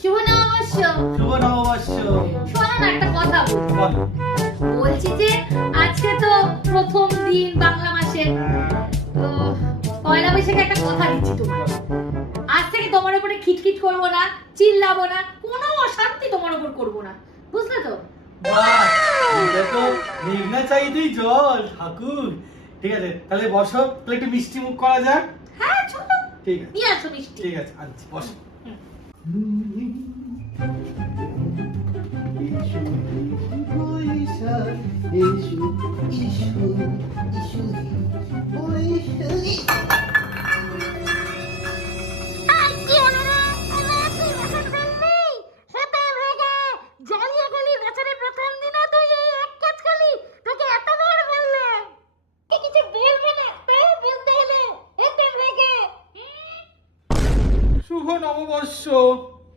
শুভ নববর্ষ। শুভ নববর্ষ। শোনো না, একটা কথা বল। বলছি যে আজকে তো প্রথম দিন বাংলা মাসের, তো পয়লা বৈশাখে একটা কথা দিচ্ছি তোমার। আজ থেকে তোমার উপরে খিটখিট করবো না, চিল্লাবো না, কোনো অশান্তি তোমার উপর করবো না, বুঝলে তো? বাহ, এটা তো মেঘনা চাইতেই জল ঠাকুর। ঠিক আছে, তাহলে বসো, তাহলে একটু মিষ্টি মুখ করা যাক। হ্যাঁ চলো, ঠিক আছে, নিয়ে আসো মিষ্টি। ঠিক আছে, আনছি, বসো। শুভ নববর্ষ।